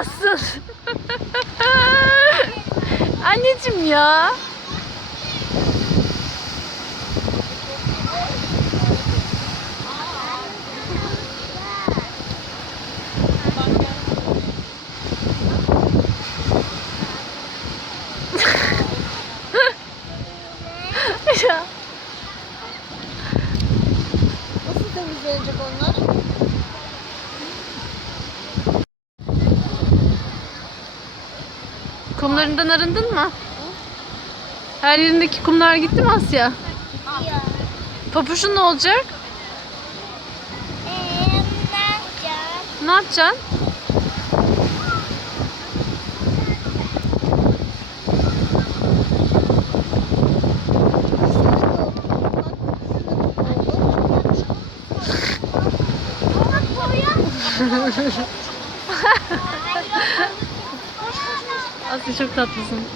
bassın. Anneciğim ya. ya. Kumlarından arındın mı? Her yerindeki kumlar gitti mi Asya? Gidiyor. Papuçun ne olacak? Eee ne yapacağız? Ne yapacaksın? Asya çok tatlısın.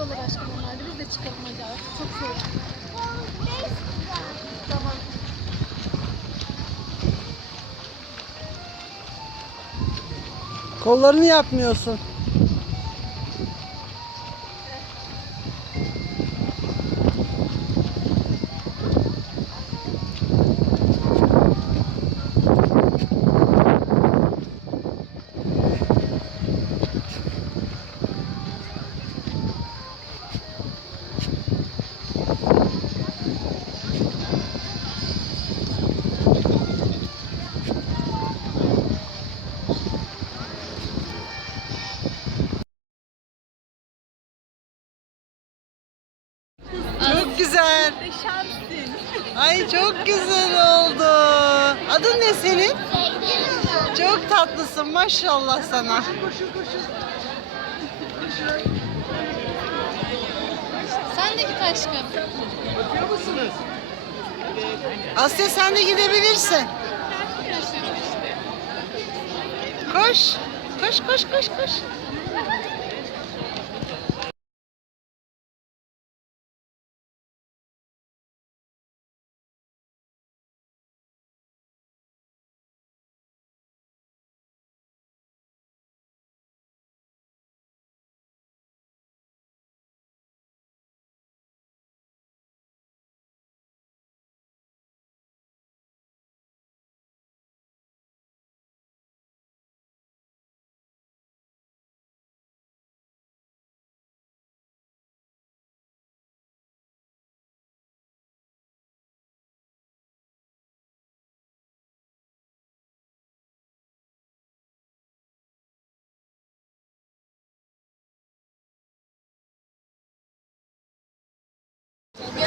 Çıkıyorlar aşkım onlar da. Biz de çıkalım hadi artık. Çok soğuk. Kollarını yapmıyorsun. Çok güzel oldu. Adın ne senin? Çok tatlısın maşallah sana. Sen de git aşkım. Asya sen de gidebilirsin. Koş. Koş koş koş koş.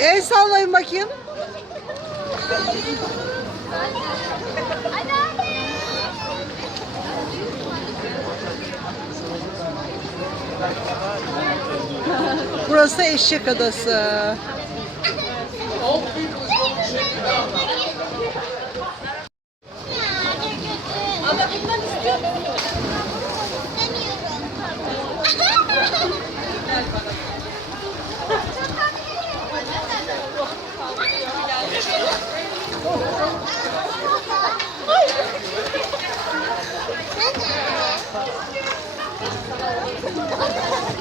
El sallayın bakayım. Burası eşek adası.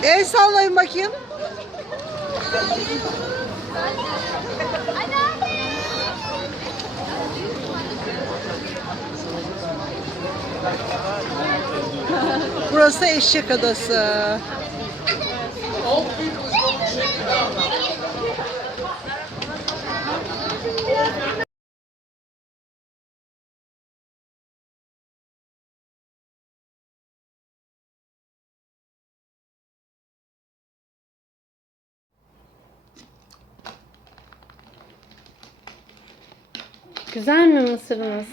El sallayın bakayım. Burası eşek adası. Güzel mi mısırınız?